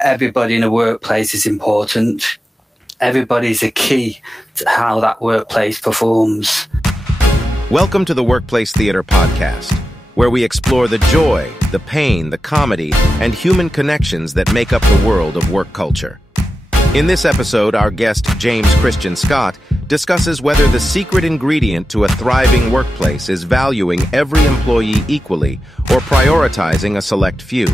Everybody in a workplace is important. Everybody's a key to how that workplace performs. Welcome to the Workplace Theater Podcast, where we explore the joy, the pain, the comedy, and human connections that make up the world of work culture. In this episode, our guest, James Christian Scott, discusses whether the secret ingredient to a thriving workplace is valuing every employee equally or prioritizing a select few.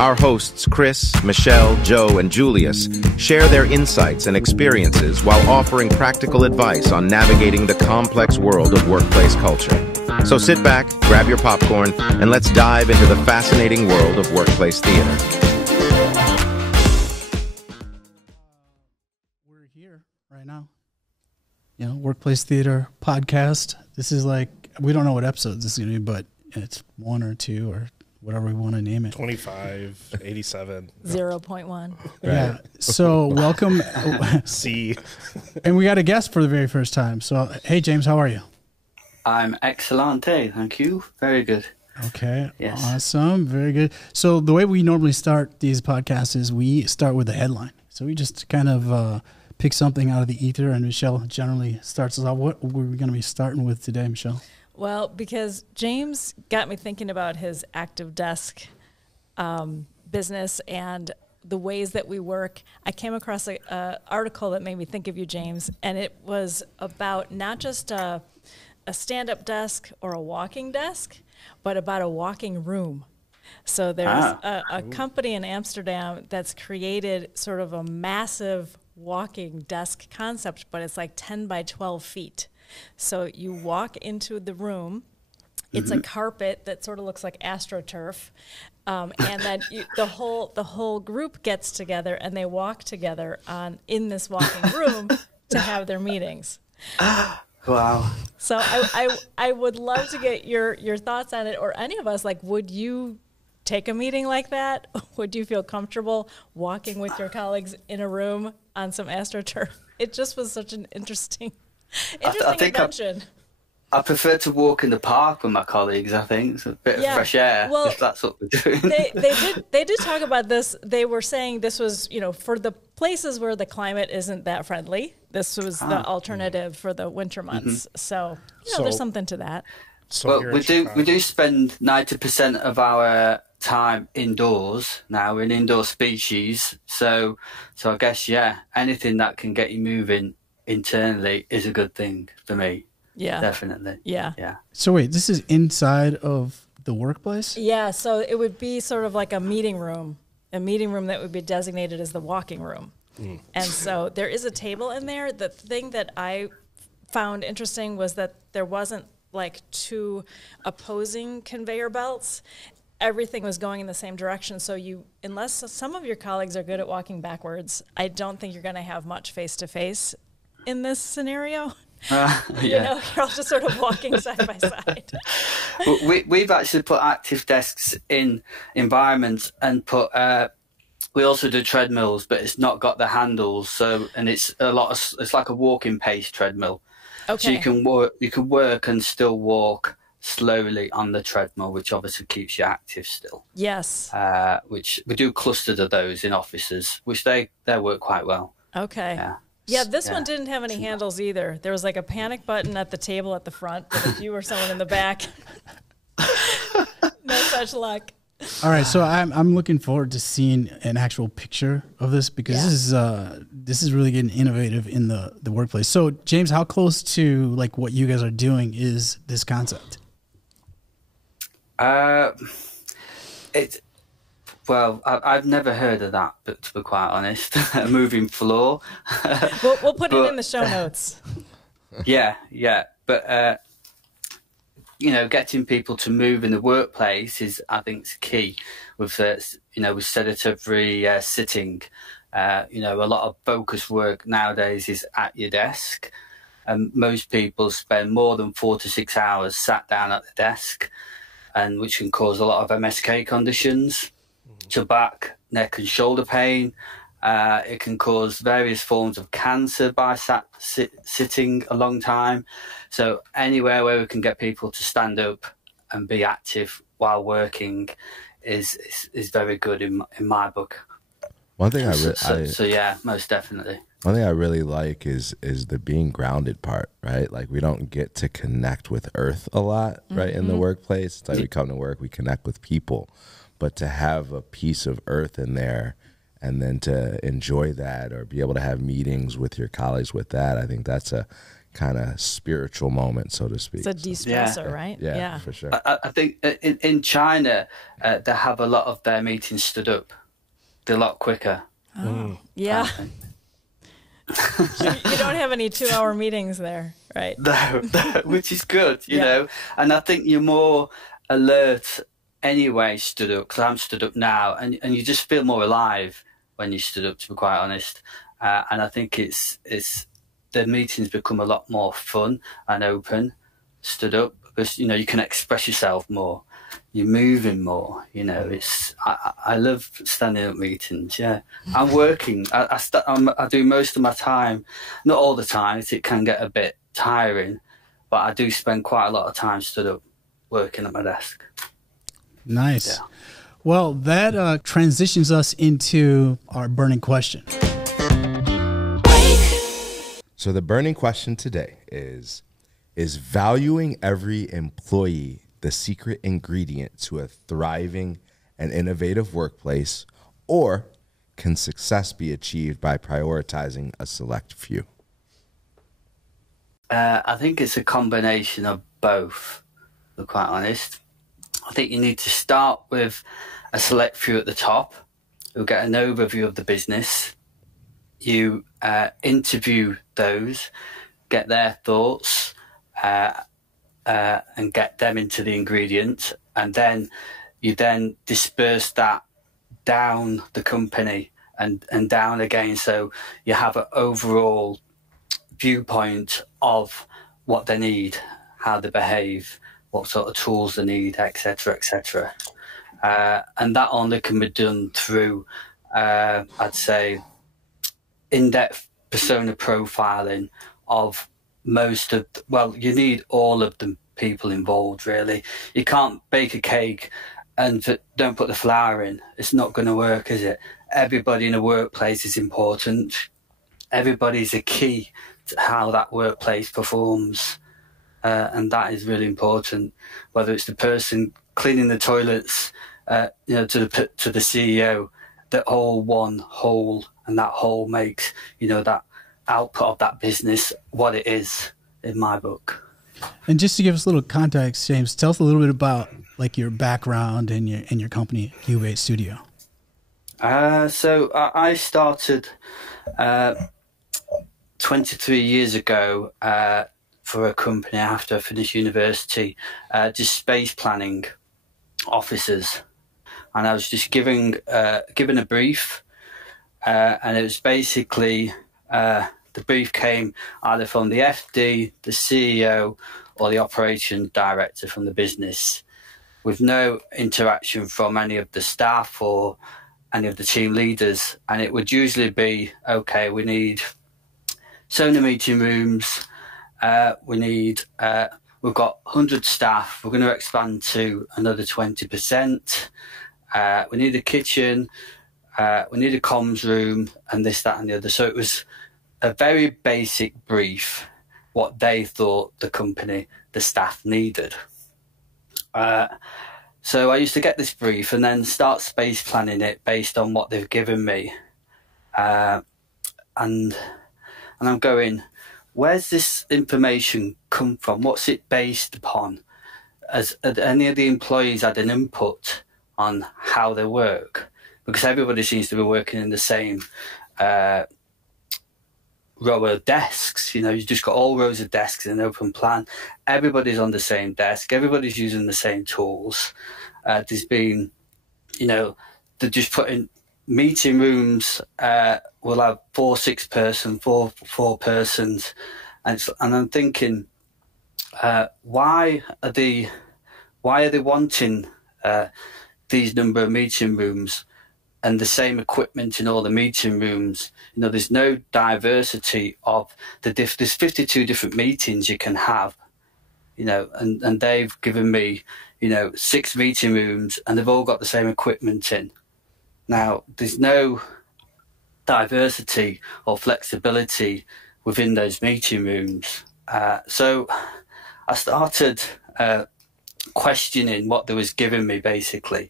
Our hosts, Chris, Michelle, Joe, and Julius, share their insights and experiences while offering practical advice on navigating the complex world of workplace culture. So sit back, grab your popcorn, and let's dive into the fascinating world of workplace theater. We're here right now. Workplace Theater Podcast. This is like, we don't know what episode this is going to be, but it's 1 or 2 or whatever we want to name it. 25, 87. 0.1. Yeah. So welcome. C. And we got a guest for the very first time. So, hey, James, how are you? I'm excellente, thank you. Very good. Okay. Yes. Awesome. Very good. So the way we normally start these podcasts is we start with a headline. So we just kind of pick something out of the ether, and Michelle generally starts us off. What were we going to be starting with today, Michelle? Well, because James got me thinking about his active desk business and the ways that we work. I came across an article that made me think of you, James, and it was about not just a stand-up desk or a walking desk, but about a walking room. So there's a company in Amsterdam that's created sort of a massive walking desk concept, but it's like 10 by 12 feet. So you walk into the room, it's a carpet that sort of looks like AstroTurf, and then the whole group gets together and they walk together in this walking room to have their meetings. Wow. So I would love to get your thoughts on it, or any of us. Like, would you take a meeting like that? Would you feel comfortable walking with your colleagues in a room on some AstroTurf? It just was such an interesting invention. I prefer to walk in the park with my colleagues. I think it's a bit of fresh air, if that's what we're doing. They did talk about this. They were saying this was, for the places where the climate isn't that friendly. This was the alternative for the winter months. So, there's something to that. So well, we do spend 90% of our time indoors now. We're an indoor species, so I guess anything that can get you moving internally is a good thing for me. Yeah, definitely. Yeah. So wait, this is inside of the workplace? Yeah. So it would be sort of like a meeting room that would be designated as the walking room. And so there is a table in there. The thing that I found interesting was that there wasn't like 2 opposing conveyor belts. Everything was going in the same direction. So unless some of your colleagues are good at walking backwards, I don't think you're going to have much face-to-face in this scenario. You're all just sort of walking side by side. We've actually put active desks in environments and put. We also do treadmills, but it's not got the handles. So, and it's it's like a walking pace treadmill. Okay. So you can work and still walk slowly on the treadmill, which obviously keeps you active still. Yes. Which we do clusters of those in offices, which they work quite well. Okay. Yeah, this one didn't have any handles either. There was like a panic button at the table at the front, but if you were someone in the back, no such luck. All right, so I'm looking forward to seeing an actual picture of this, because this is really getting innovative in the workplace. So, James, how close to like what you guys are doing is this concept? I've never heard of that, but to be quite honest, a moving floor. We'll put it in the show notes. Yeah, but getting people to move in the workplace is, I think, key. With with sedentary sitting, a lot of focus work nowadays is at your desk, and most people spend more than 4 to 6 hours sat down at the desk, and which can cause a lot of MSK conditions, to back, neck and shoulder pain. It can cause various forms of cancer by sitting a long time. So anywhere where we can get people to stand up and be active while working is very good in my book. One thing So yeah, most definitely. one thing I really like is the being grounded part, right? Like we don't get to connect with earth a lot, right? In the workplace, it's like we come to work, we connect with people, but to have a piece of earth in there and then to enjoy that or be able to have meetings with your colleagues with that, I think that's a kind of spiritual moment, so to speak. It's a de-stressor, right? Yeah, for sure. I think in China, they have a lot of their meetings stood up. They're a lot quicker. Yeah. You don't have any 2-hour meetings there, right? No, which is good, you know. And I think you're more alert anyway stood up, because I'm stood up now, and you just feel more alive when you stood up, to be quite honest. And I think it's the meetings become a lot more fun and open stood up, because, you know, you can express yourself more. You're moving more, you know. I love standing up meetings. Yeah, I'm working. I do most of my time, not all the time. It can get a bit tiring, but I do spend quite a lot of time stood up, working at my desk. Nice. Yeah. Well, that transitions us into our burning question. So the burning question today is valuing every employee the secret ingredient to a thriving and innovative workplace, or can success be achieved by prioritizing a select few? I think it's a combination of both, to be quite honest. I think you need to start with a select few at the top who get an overview of the business. You interview those, get their thoughts, and get them into the ingredient, and then you then disperse that down the company and down again, so you have an overall viewpoint of what they need, how they behave, what sort of tools they need, etc., etc. And that only can be done through, I'd say, in-depth persona profiling of most of, well, you need all of the people involved, really. You can't bake a cake and don't put the flour in. It's not going to work, is it? Everybody in a workplace is important. Everybody's a key to how that workplace performs. And that is really important. Whether it's the person cleaning the toilets, to the CEO, they're all one whole, and that whole makes, that output of that business what it is, in my book. And just to give us a little context, James, tell us a little bit about like your background and your company, Cube8 Studio. So I started 23 years ago for a company after I finished university, just space planning officers, and I was just given a brief, and it was basically the brief came either from the FD, the CEO, or the operations director from the business, with no interaction from any of the staff or any of the team leaders. And it would usually be, okay, we need so many meeting rooms, we've got 100 staff, we're going to expand to another 20%, we need a kitchen, we need a comms room, and this, that, and the other. So it was a very basic brief, what they thought the company, the staff needed. So I used to get this brief and then start space planning it based on what they've given me. And I'm going, where's this information come from? What's it based upon? Has any of the employees had an input on how they work? Because everybody seems to be working in the same row of desks. You've just got all rows of desks in an open plan. Everybody's on the same desk. Everybody's using the same tools. There's been, they're just putting meeting rooms. We'll have 4 persons, and I'm thinking, why are they wanting these number of meeting rooms and the same equipment in all the meeting rooms? There's no diversity of there's 52 different meetings you can have, and they've given me, 6 meeting rooms and they've all got the same equipment in. Now, there's no diversity or flexibility within those meeting rooms. So I started questioning what they was giving me, basically,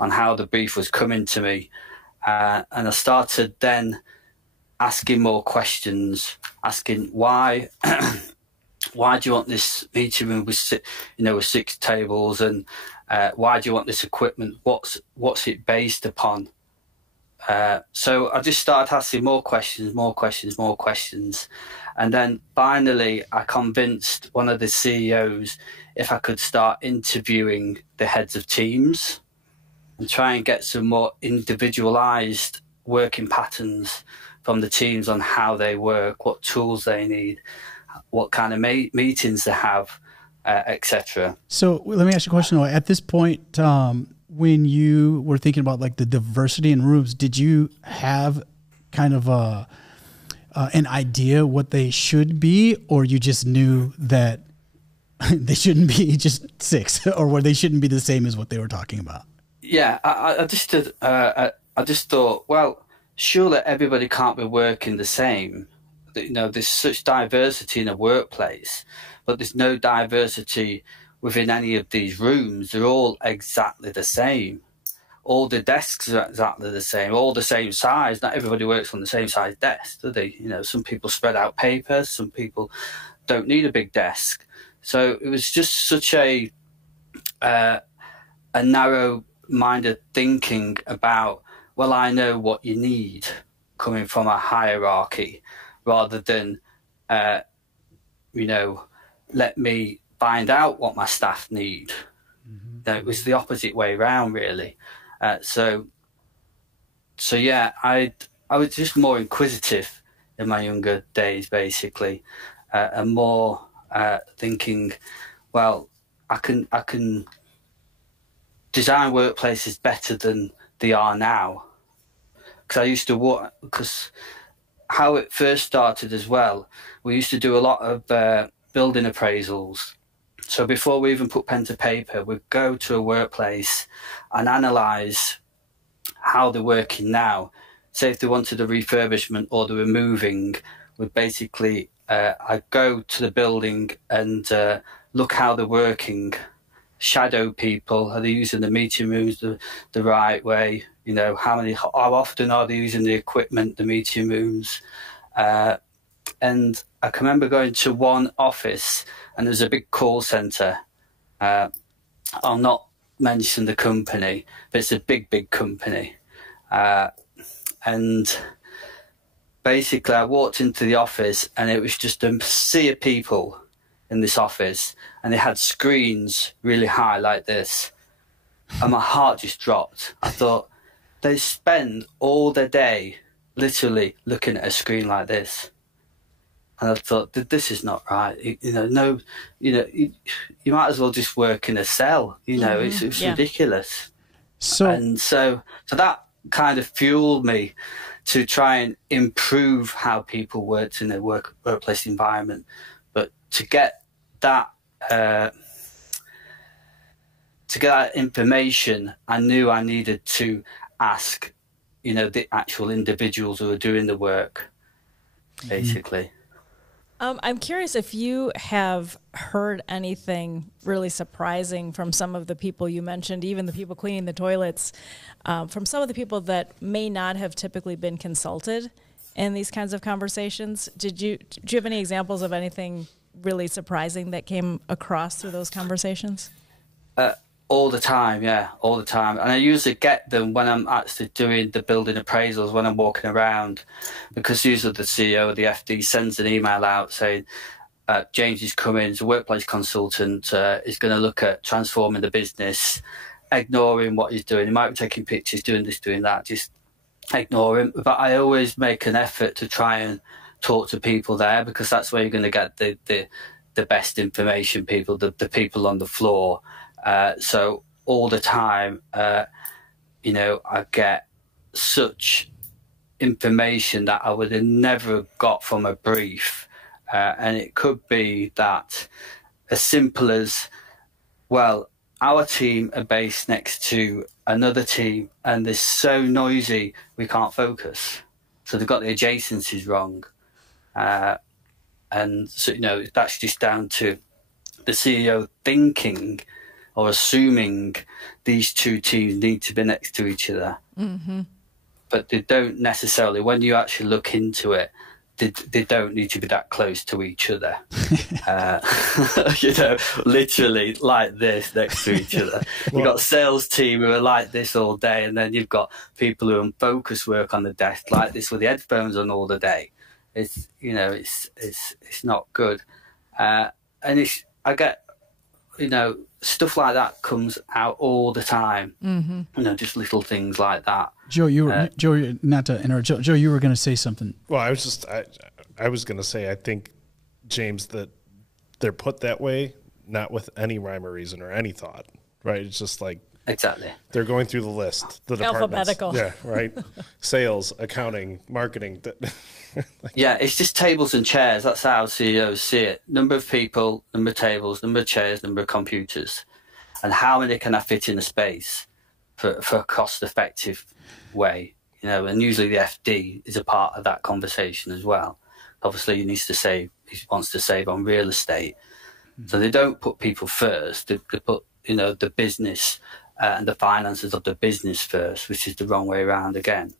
on how the brief was coming to me. And I started then asking more questions, asking why why do you want this meeting room with 6 tables, and why do you want this equipment? What's it based upon? So I just started asking more questions, and then finally I convinced one of the CEOs if I could start interviewing the heads of teams and try and get some more individualized working patterns from the teams on how they work, what tools they need, what kind of meetings they have, etc. So let me ask you a question. At this point, when you were thinking about like the diversity in rooms, did you have kind of an idea what they should be, or you just knew that they shouldn't be just 6, or where they shouldn't be the same as what they were talking about? Yeah, I just thought, well, surely everybody can't be working the same. There's such diversity in a workplace, but there's no diversity within any of these rooms. They're all exactly the same. All the desks are exactly the same, all the same size. Not everybody works on the same size desk, do they? Some people spread out papers, some people don't need a big desk. So it was just such a narrow-minded thinking about, well, I know what you need, coming from a hierarchy, rather than, let me find out what my staff need. Mm-hmm. It was the opposite way around, really. So yeah, I was just more inquisitive in my younger days, basically, and more thinking, well, I can design workplaces better than they are now. Because I used to work, because how it first started as well, we used to do a lot of building appraisals. So before we even put pen to paper, we'd go to a workplace and analyse how they're working now. Say if they wanted a refurbishment or they were moving, we'd basically, I'd go to the building and look how they're working, shadow people. Are they using the meeting rooms the right way? How often are they using the equipment, the meeting rooms? And I can remember going to one office, and there's a big call centre. I'll not mention the company, but it's a big company. And basically I walked into the office, and it was just a sea of people in this office, and they had screens really high like this. And my heart just dropped. I thought, they spend all their day literally looking at a screen like this. And I thought, this is not right. You might as well just work in a cell. It's ridiculous. So that kind of fueled me to try and improve how people worked in a workplace environment. But to get that information, I knew I needed to ask, the actual individuals who are doing the work, basically. I'm curious if you have heard anything really surprising from some of the people you mentioned, even the people cleaning the toilets, from some of the people that may not have typically been consulted in these kinds of conversations. Do you have any examples of anything really surprising that came across through those conversations? All the time, yeah, all the time. And I usually get them when I'm actually doing the building appraisals, when I'm walking around, because usually the CEO or the FD sends an email out saying, James is coming, he's a workplace consultant, he's going to look at transforming the business, ignoring what he's doing. He might be taking pictures, doing this, doing that, just ignore him. But I always make an effort to try and talk to people there, because that's where you're going to get the best information, the people on the floor. So all the time, I get such information that I would have never got from a brief. And it could be that as simple as, well, our team are based next to another team and they're so noisy we can't focus. So they've got the adjacencies wrong. And so, that's just down to the CEO thinking or assuming these two teams need to be next to each other. Mm-hmm. But they don't necessarily, when you actually look into it, they don't need to be that close to each other. Literally like this next to each other. You've got a sales team who are like this all day, and then you've got people who are on focus work on the desk like this with the headphones on all the day. It's not good. And I get, stuff like that comes out all the time. Mm-hmm. Just little things like that. Joe, Joe, not to interrupt. Joe, you were going to say something. Well, I was going to say, I think, James, that they're put that way, not with any rhyme or reason or any thought, right? It's just like, exactly. They're going through the list, the departments. Alphabetical. Yeah, right. Sales, accounting, marketing. Yeah, it's just tables and chairs. That's how CEOs see it. Number of people, number of tables, number of chairs, number of computers. And how many can I fit in a space for a cost-effective way? And usually the FD is a part of that conversation as well. Obviously, he wants to save on real estate. So they don't put people first. They put, the business and the finances of the business first, which is the wrong way around again.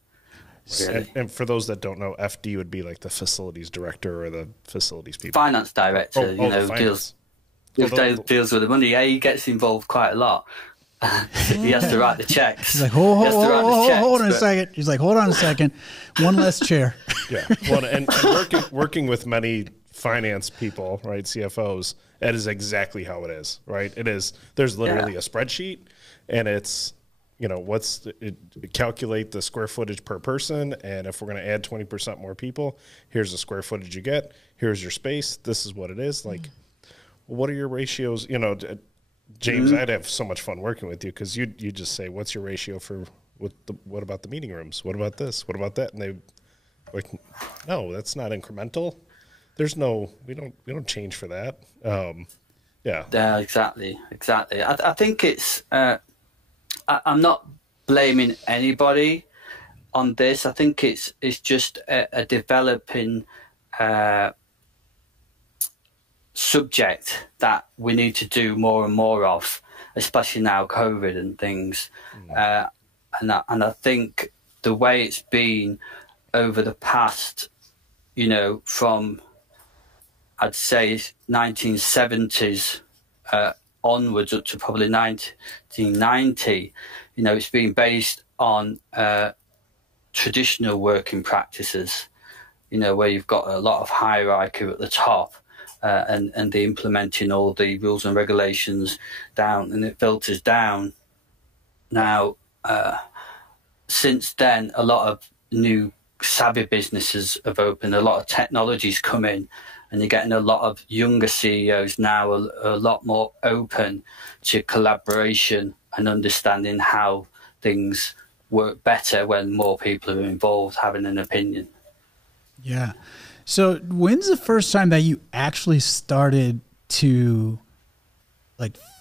Really. And for those that don't know, FD would be like the facilities director or the facilities people. Finance director, deals with the money. Yeah, he gets involved quite a lot. He has to write the checks. He's like, hold on a second. He's like, hold on a second. One less chair. Yeah. Well, and working with many finance people, right, CFOs, that is exactly how it is, right? It is. There's literally a spreadsheet, and it's, calculate the square footage per person, and if we're going to add 20% more people, here's the square footage you get. Here's your space. This is what it is. Like, what are your ratios? James, I'd have so much fun working with you because you just say, what's your ratio for what about the meeting rooms? What about this? What about that? And they like, no, that's not incremental. There's no, we don't change for that. Yeah, exactly. I think it's. I'm not blaming anybody on this. I think it's just a developing subject that we need to do more and more of, especially now COVID and things. And I think the way it's been over the past, from I'd say 1970s onwards up to probably 1990, it's been based on traditional working practices, where you've got a lot of hierarchy at the top, and they're implementing all the rules and regulations down, and it filters down. Now, since then, a lot of new savvy businesses have opened, a lot of technology's come in, and you're getting a lot of younger CEOs now a lot more open to collaboration and understanding how things work better when more people are involved, having an opinion. Yeah. So when's the first time that you actually started to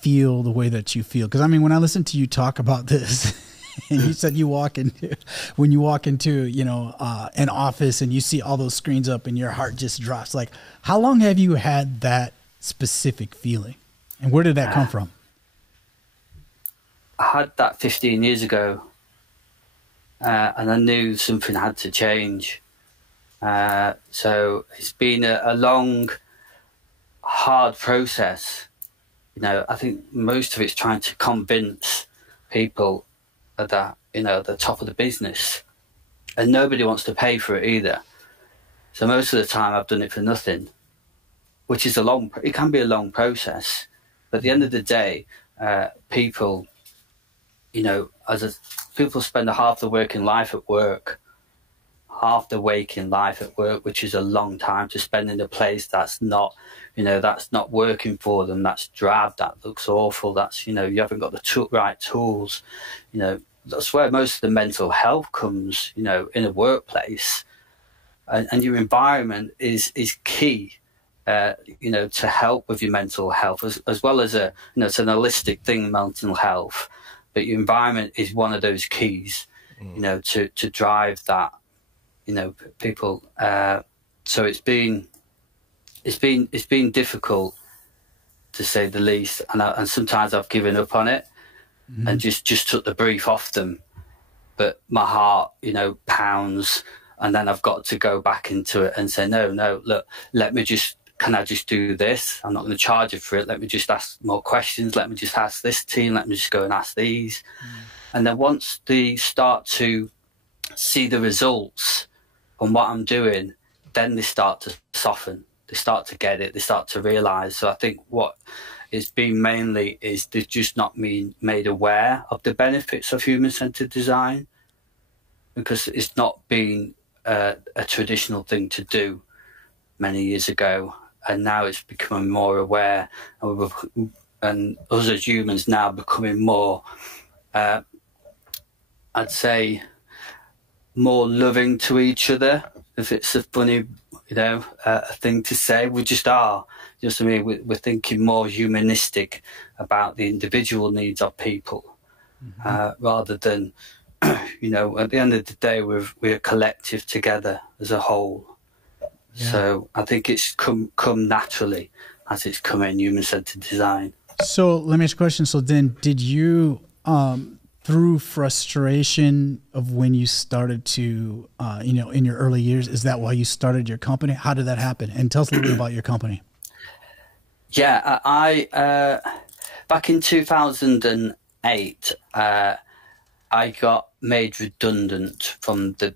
feel the way that you feel? Because when I listen to you talk about this, and you said when you walk into an office and you see all those screens up and your heart just drops. Like, how long have you had that specific feeling, and where did that come from? I had that 15 years ago, and I knew something had to change. So it's been a long, hard process. I think most of it's trying to convince people that, the top of the business, and nobody wants to pay for it either. So most of the time I've done it for nothing, which is it can be a long process. But at the end of the day, people, people spend half their waking life at work, which is a long time to spend in a place that's not, that's not working for them. That's drab. That looks awful. That's, you haven't got the right tools. That's where most of the mental health comes, in a workplace. And your environment is key, to help with your mental health, as well as it's an holistic thing, mental health. But your environment is one of those keys, to drive that, people. So it's been difficult, to say the least, and sometimes I've given up on it and just took the brief off them. But my heart, pounds, and then I've got to go back into it and say, no, look, can I just do this? I'm not going to charge you for it. Let me just ask more questions. Let me just ask this team. Let me just go and ask these. And then once they start to see the results from what I'm doing, then they start to soften. They start to get it. They start to realise. So I think what it's been mainly is they've just not been made aware of the benefits of human-centred design, because it's not been a traditional thing to do many years ago. And now it's becoming more aware, and us as humans now becoming more, I'd say, more loving to each other. If it's a funny, a thing to say, we just are. You know what I mean? We're thinking more humanistic about the individual needs of people, rather than, at the end of the day, we're a collective together as a whole. Yeah. So I think it's come naturally as it's come in human-centered design. So let me ask you a question. So then did you, through frustration of when you started to, in your early years, is that why you started your company? How did that happen? And tell us a little bit about your company. Yeah, I back in 2008, I got made redundant from the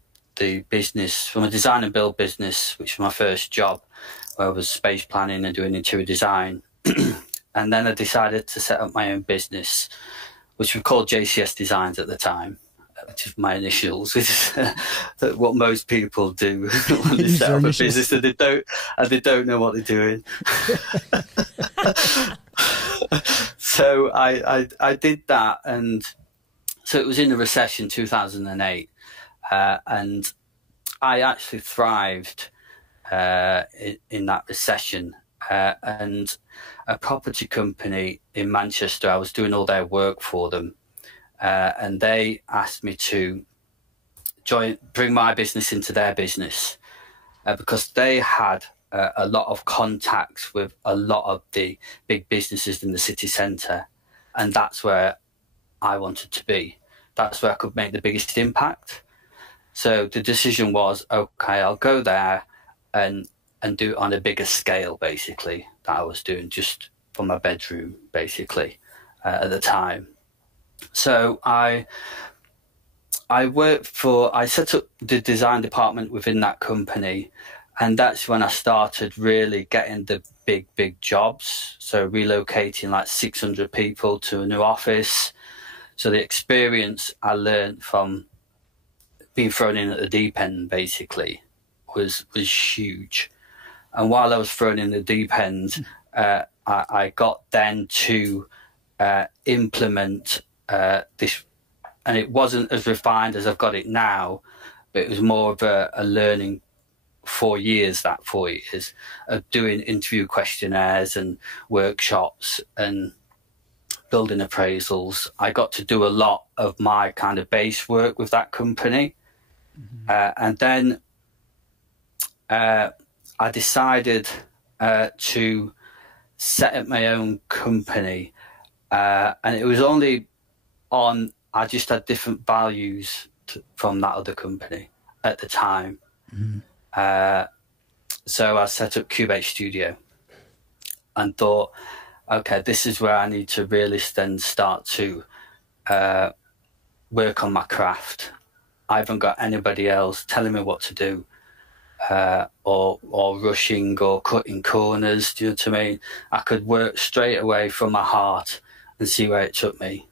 business, from a design and build business, which was my first job, where I was space planning and doing interior design. And then I decided to set up my own business, which we called JCS Designs at the time, which is my initials, which is what most people do when they set up a business and they don't know what they're doing. So I did that, and so it was in the recession 2008. And I actually thrived in that recession. And a property company in Manchester, I was doing all their work for them. And they asked me to bring my business into their business, because they had a lot of contacts with a lot of the big businesses in the city centre. And that's where I wanted to be. That's where I could make the biggest impact. So the decision was, okay, I'll go there and do it on a bigger scale, basically, that I was doing just from my bedroom, basically, at the time. So I set up the design department within that company, and that's when I started really getting the big jobs. So relocating like 600 people to a new office. So the experience I learned from being thrown in at the deep end, basically, was huge. And while I was thrown in the deep end, I got then to implement this, and it wasn't as refined as I've got it now, but it was more of a learning 4 years of doing interview questionnaires and workshops and building appraisals. I got to do a lot of my kind of base work with that company. And then I decided to set up my own company. And it was only I just had different values from that other company at the time. So I set up Cubase Studio and thought, okay, this is where I need to really then start to work on my craft. I haven't got anybody else telling me what to do, or rushing or cutting corners. Do you know what I mean? I could work straight away from my heart and see where it took me.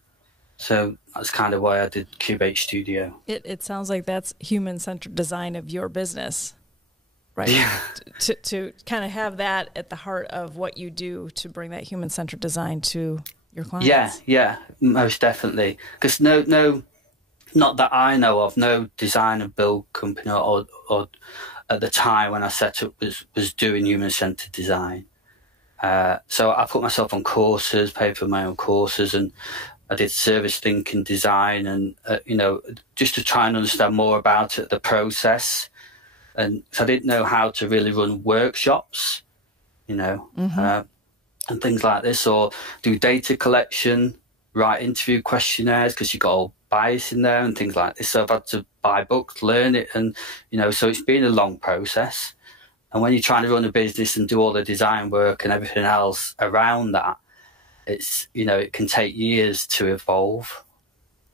So that's kind of why I did Cubase Studio. It sounds like that's human-centered design of your business, right? Yeah. To kind of have that at the heart of what you do to bring that human-centered design to your clients. Yeah, most definitely. Because not that I know of, no design and build company or at the time when I set up was doing human-centered design. So I put myself on courses, paid for my own courses, and I did service thinking design, and just to try and understand more about it, the process, and so I didn't know how to really run workshops, and things like this, or do data collection, write interview questionnaires, because you've got all bias in there and things like this. So I've had to buy books, learn it, and so it's been a long process. And when you're trying to run a business and do all the design work and everything else around that, it's it can take years to evolve.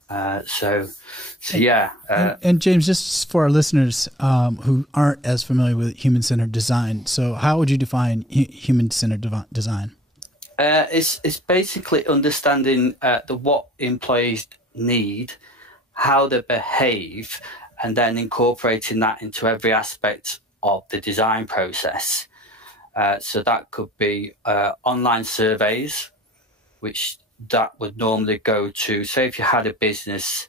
Yeah. And James, just for our listeners who aren't as familiar with human-centered design, so how would you define human-centered design? It's basically understanding what employees need, how they behave, and then incorporating that into every aspect of the design process. So that could be online surveys, which that would normally go to, say if you had a business,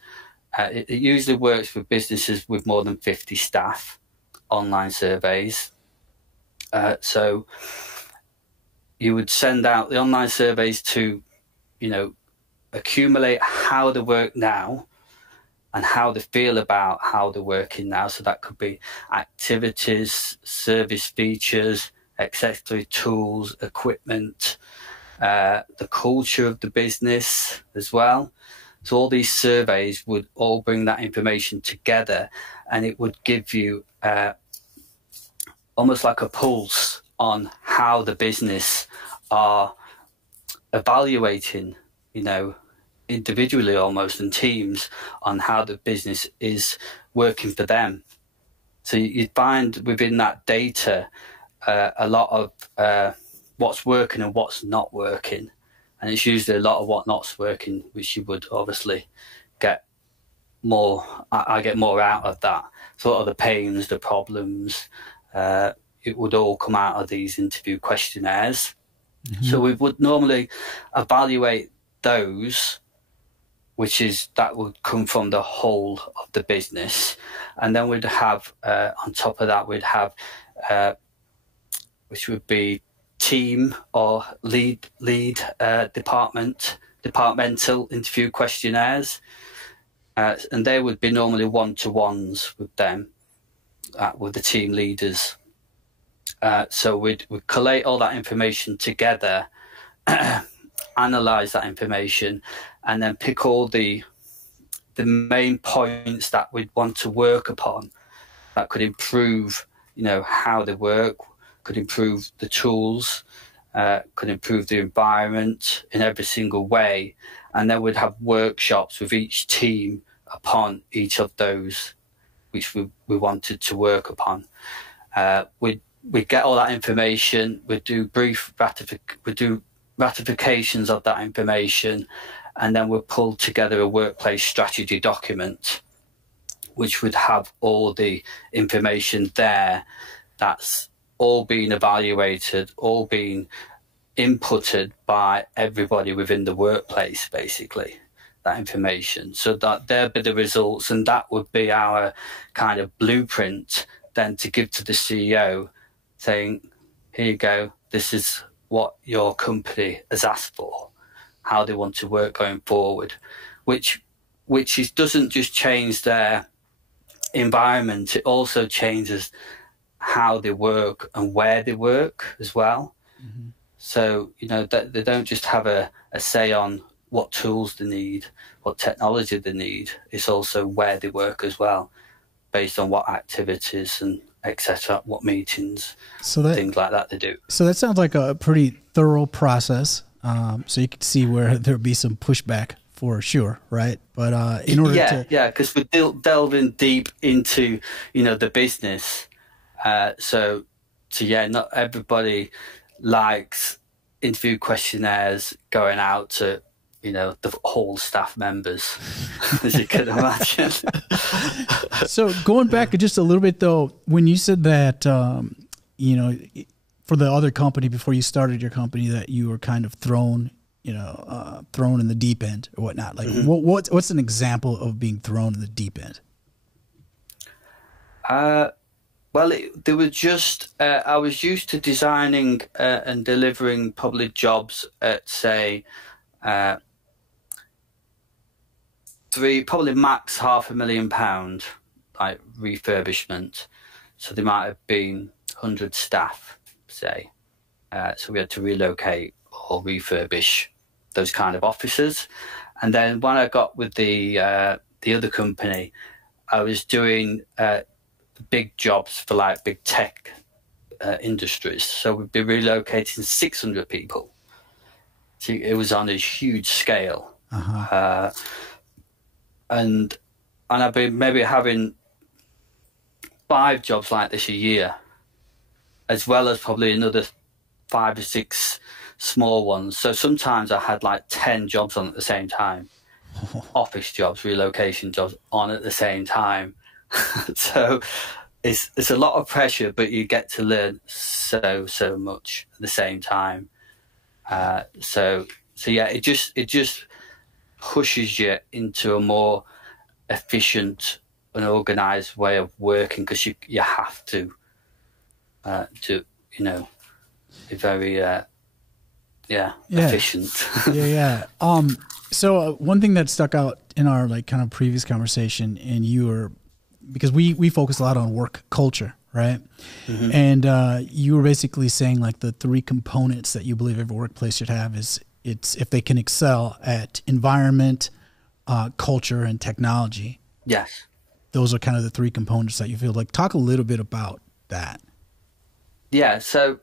it usually works for businesses with more than 50 staff, online surveys. So you would send out the online surveys to, accumulate how they work now and how they feel about how they're working now. So that could be activities, service features, accessory tools, equipment, the culture of the business as well. So all these surveys would all bring that information together, and it would give you almost like a pulse on how the business are evaluating, individually almost, and teams, on how the business is working for them. So you'd find within that data a lot of what's working and what's not working. And it's usually a lot of what not's working, which you would obviously get more, I get more out of that. Sort of the pains, the problems, it would all come out of these interview questionnaires. Mm-hmm. So we would normally evaluate those, that would come from the whole of the business. And then we'd have, on top of that, we'd have, which would be team or departmental interview questionnaires. And they would be normally one-to-ones with them, with the team leaders. So we'd collate all that information together, analyze that information, and then pick all the main points that we'd want to work upon that could improve, how they work, could improve the tools, could improve the environment in every single way. And then we'd have workshops with each team upon each of those which we wanted to work upon. We'd get all that information, we'd do ratifications of that information, and then we'd pull together a workplace strategy document, which would have all the information there that's all being evaluated, all being inputted by everybody within the workplace, basically, that information. So that there'd be the results, and that would be our kind of blueprint then to give to the CEO, saying, here you go, this is what your company has asked for, how they want to work going forward, which doesn't just change their environment, it also changes how they work and where they work as well. Mm-hmm. So, they don't just have a say on what tools they need, what technology they need. It's also where they work as well, based on what activities and etc., what meetings, things like that they do. So that sounds like a pretty thorough process. So you can see where there'd be some pushback for sure, right? But in order because we're delving deep into, the business. So not everybody likes interview questionnaires going out to, the whole staff members, as you can imagine. So going back just a little bit though, when you said that, for the other company before you started your company, that you were kind of thrown in the deep end or whatnot. Like, mm-hmm. What's an example of being thrown in the deep end? Well, they were just, I was used to designing and delivering probably jobs at, say, probably max £500,000, like refurbishment. So there might have been 100 staff, say. So we had to relocate or refurbish those kind of offices. And then when I got with the other company, I was doing big jobs for like big tech industries. So we'd be relocating 600 people. So it was on a huge scale. And I've been maybe having 5 jobs like this a year, as well as probably another 5 or 6 small ones. So sometimes I had like 10 jobs on at the same time. Office jobs, relocation jobs on at the same time. So it's a lot of pressure, but you get to learn so much at the same time. So yeah, it just pushes you into a more efficient and organized way of working, because you have to be very efficient. So one thing that stuck out in our like kind of previous conversation, and because we focus a lot on work culture, right? Mm-hmm. And you were basically saying like the 3 components that you believe every workplace should have is it's if they can excel at environment, culture, and technology. Yes. Those are kind of the 3 components that you feel like. Talk a little bit about that. Yeah. So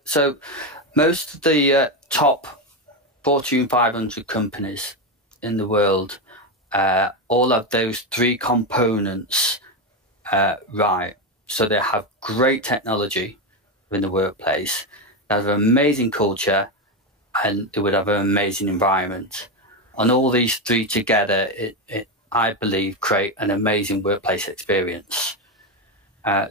most of the top Fortune 500 companies in the world all have those 3 components right. So they have great technology in the workplace, they have an amazing culture, and they would have an amazing environment. And all these 3 together, it I believe, create an amazing workplace experience.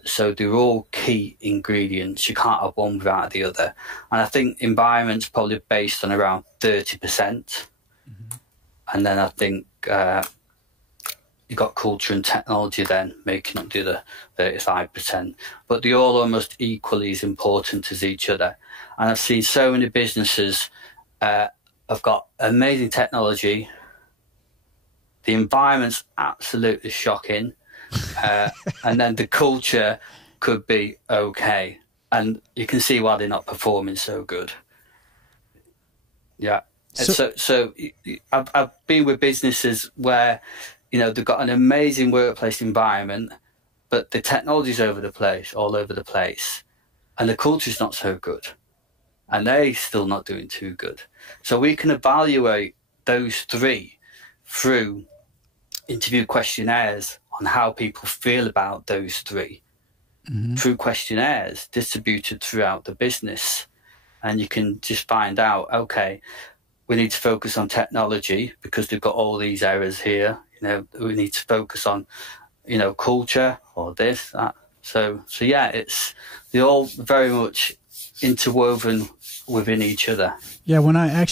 So they're all key ingredients. You can't have one without the other. And I think environment's probably based on around 30%. Mm-hmm. And then I think you've got culture and technology then making up the other 35%. But they're all almost equally as important as each other. And I've seen so many businesses have got amazing technology. The environment's absolutely shocking. And then the culture could be okay. And you can see why they're not performing so good. Yeah. So I've been with businesses where, they've got an amazing workplace environment, but the technology's all over the place, and the culture's not so good, and they're still not doing too good. So we can evaluate those 3 through interview questionnaires on how people feel about those 3, mm-hmm. through questionnaires distributed throughout the business. And you can just find out, okay, we need to focus on technology because they've got all these errors here. We need to focus on, culture or this, that. So yeah, they're all very much interwoven within each other. Yeah. When I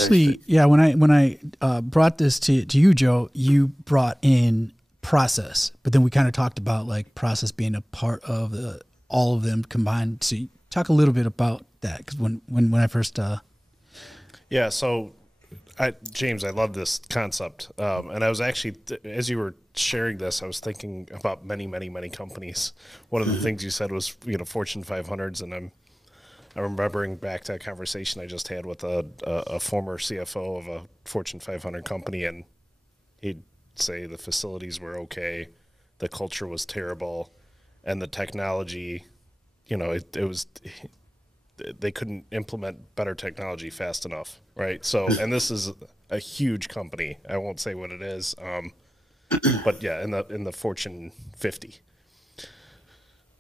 brought this to you, Joe, you brought in process, but then we kind of talked about like process being a part of all of them combined. So talk a little bit about that, because when I first so James, I love this concept, and I was actually, as you were sharing this, I was thinking about many companies. One of the things you said was Fortune 500s, and I'm remembering back to a conversation I just had with a former CFO of a Fortune 500 company, and he'd say the facilities were okay, the culture was terrible, and the technology, it was, they couldn't implement better technology fast enough, right? So, and this is a huge company. I won't say what it is, but yeah, in the Fortune 50.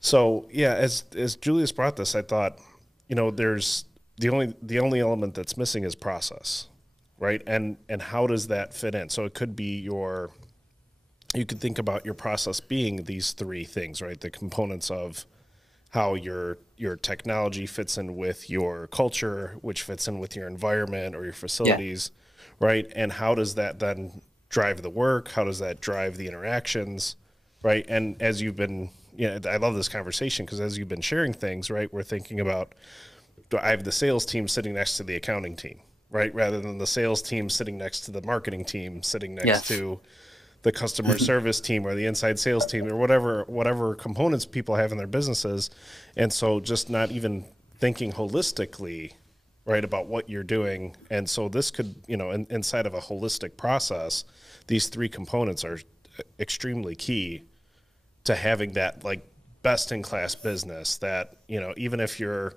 So yeah, as Julius brought this, I thought, there's the only element that's missing is process, right? And how does that fit in? So it could be you could think about your process being these 3 things, right? The components of how your technology fits in with your culture, which fits in with your environment or your facilities, right? And how does that then drive the work? How does that drive the interactions, right? And as you've been, I love this conversation because as you've been sharing things, right, we're thinking about, I have the sales team sitting next to the accounting team, right? Rather than the sales team sitting next to the marketing team, sitting next to the customer service team or the inside sales team or whatever components people have in their businesses. And so just not even thinking holistically, right, about what you're doing. And so this could, inside of a holistic process, these three components are extremely key to having that like best in class business that, even if you're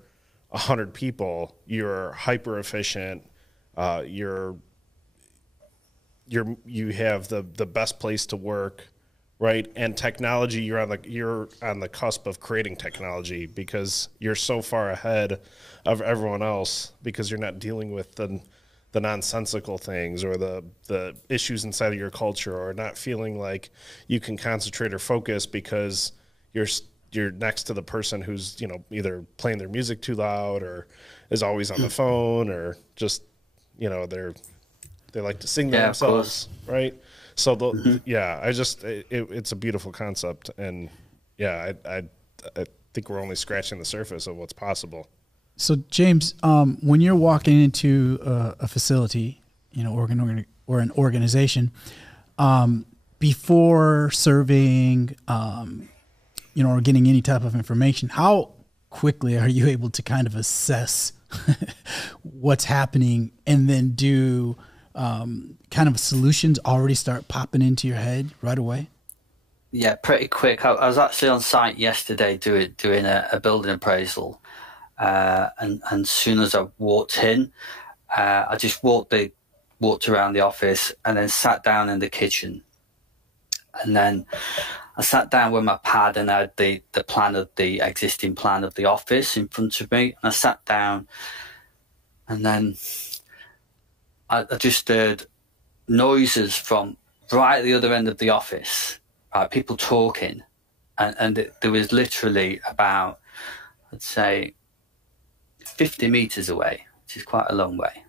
100 people, you're hyper efficient, you have the best place to work, right? And technology, you're on the cusp of creating technology because you're so far ahead of everyone else because you're not dealing with the nonsensical things or the issues inside of your culture, or not feeling like you can concentrate or focus because you're next to the person who's either playing their music too loud or is always on the phone, or just they like to sing themselves, right? So it's a beautiful concept, and I think we're only scratching the surface of what's possible. So James, when you're walking into a facility, or an organization, before serving, or getting any type of information, how quickly are you able to kind of assess what's happening, and then do kind of solutions already start popping into your head right away? Yeah, pretty quick. I was actually on site yesterday doing a building appraisal, and as soon as I walked in, I just walked around the office and then sat down in the kitchen, and then I sat down with my pad and I had the existing plan of the office in front of me, and I sat down, and then I just heard noises from right at the other end of the office, right, people talking, and there was literally about, I'd say, 50 meters away, which is quite a long way.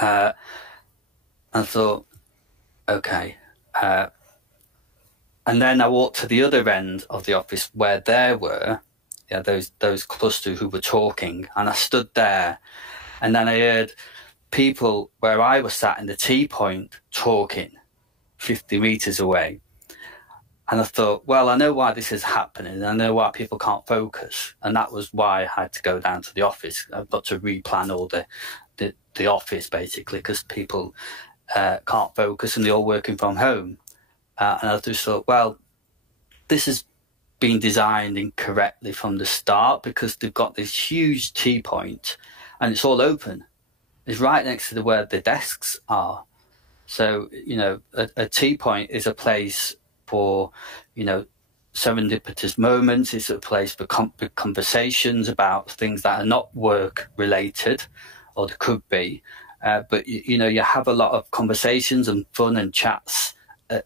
I thought, okay. And then I walked to the other end of the office where there were those clusters who were talking, and I stood there, and then I heard people where I was sat in the T point talking 50 meters away. And I thought, well, I know why this is happening. I know why people can't focus. And that was why I had to go down to the office. I've got to replan all the office, basically, because people can't focus and they're all working from home. And I just thought, well, this has been designed incorrectly from the start, because they've got this huge T point and it's all open. It's right next to where the desks are. So, a T point is a place for, serendipitous moments. It's a place for conversations about things that are not work related, or there could be. But, you have a lot of conversations and fun and chats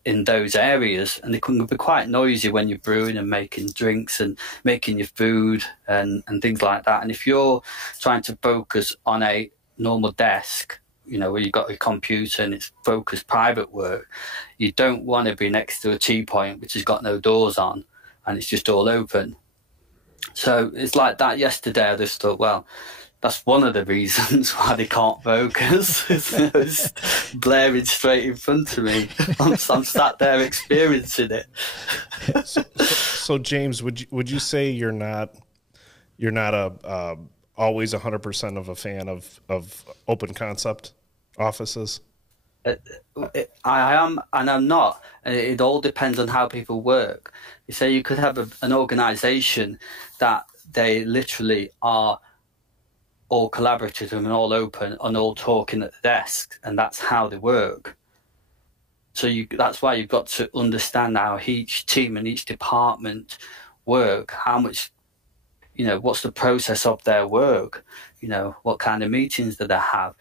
in those areas, and they can be quite noisy when you're brewing and making drinks and making your food and things like that. And if you're trying to focus on a normal desk, where you've got a computer and it's focused private work, you don't want to be next to a T point which has got no doors on and it's just all open. So it's like that yesterday. I just thought, well, that's one of the reasons why they can't focus. It's blaring straight in front of me. I'm sat there experiencing it. So James, would you say you're not always 100% of a fan of open concept offices? I am and I'm not. And it all depends on how people work. You say you could have an organization that they literally are all collaborative and all open and all talking at the desk, and that's how they work. So that's why you've got to understand how each team and each department work, how much, what's the process of their work, what kind of meetings do they have,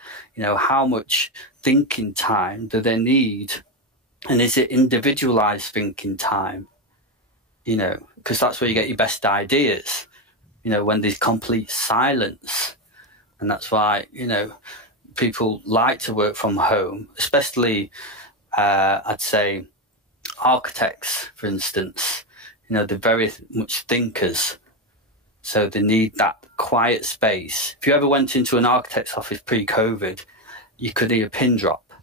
how much thinking time do they need, and is it individualized thinking time, because that's where you get your best ideas, when there's complete silence. And that's why, people like to work from home, especially, I'd say, architects, for instance. They're very much thinkers. So they need that quiet space. If you ever went into an architect's office pre-COVID, you could hear a pin drop.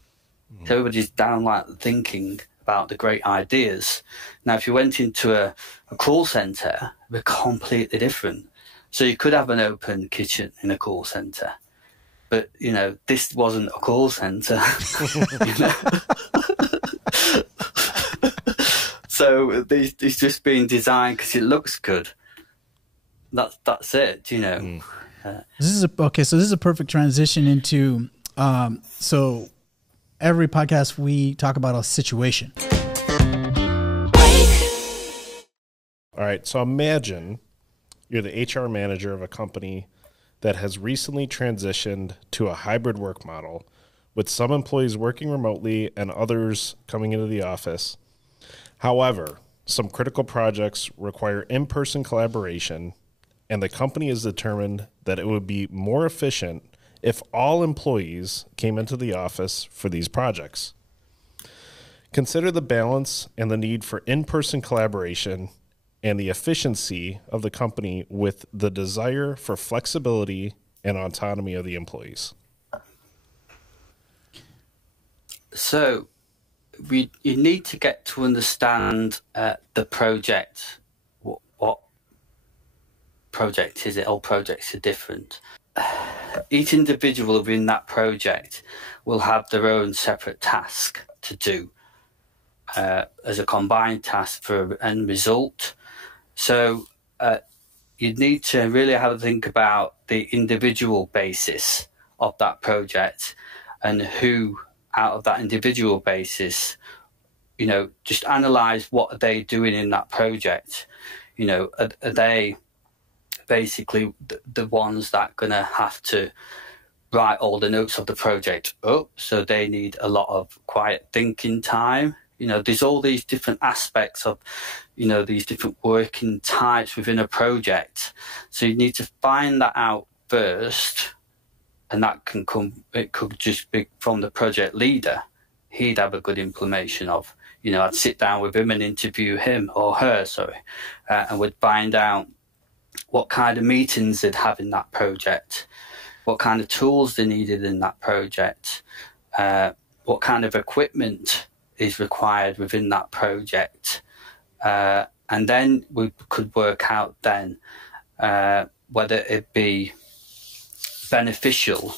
So everybody's down like thinking about the great ideas. Now, if you went into a call center, they're completely different. So you could have an open kitchen in a call center, but this wasn't a call center. So it's just being designed because it looks good. That's it. This is so this is a perfect transition into so every podcast we talk about a situation. All right, so imagine you're the HR manager of a company that has recently transitioned to a hybrid work model with some employees working remotely and others coming into the office. However, some critical projects require in-person collaboration, and the company has determined that it would be more efficient if all employees came into the office for these projects. Consider the balance and the need for in-person collaboration and the efficiency of the company with the desire for flexibility and autonomy of the employees. So you need to get to understand the project. What project is it? All projects are different. Each individual within that project will have their own separate task to do as a combined task for an end result. So you need to really have a think about the individual basis of that project and who out of that individual basis, just analyze what are they doing in that project. Are they basically the ones that are going to have to write all the notes of the project up, so they need a lot of quiet thinking time. There's all these different aspects of these different working types within a project, so you need to find that out first, and it could just be from the project leader. He'd have a good implementation of, I'd sit down with him and interview him or her, and would find out what kind of meetings they'd have in that project, what kind of tools they needed in that project, what kind of equipment is required within that project. And then we could work out then whether it be beneficial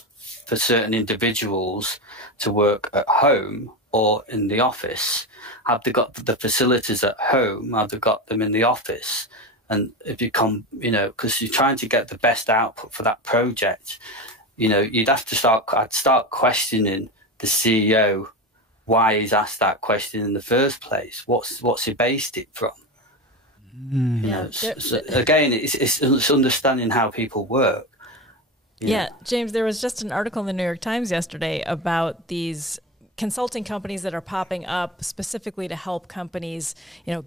for certain individuals to work at home or in the office. Have they got the facilities at home? Have they got them in the office? And if you because you're trying to get the best output for that project, you'd have to I'd start questioning the CEO why he's asked that question in the first place. What's he based it from? So again, it's understanding how people work. Yeah, James, there was just an article in the New York Times yesterday about these consulting companies that are popping up specifically to help companies,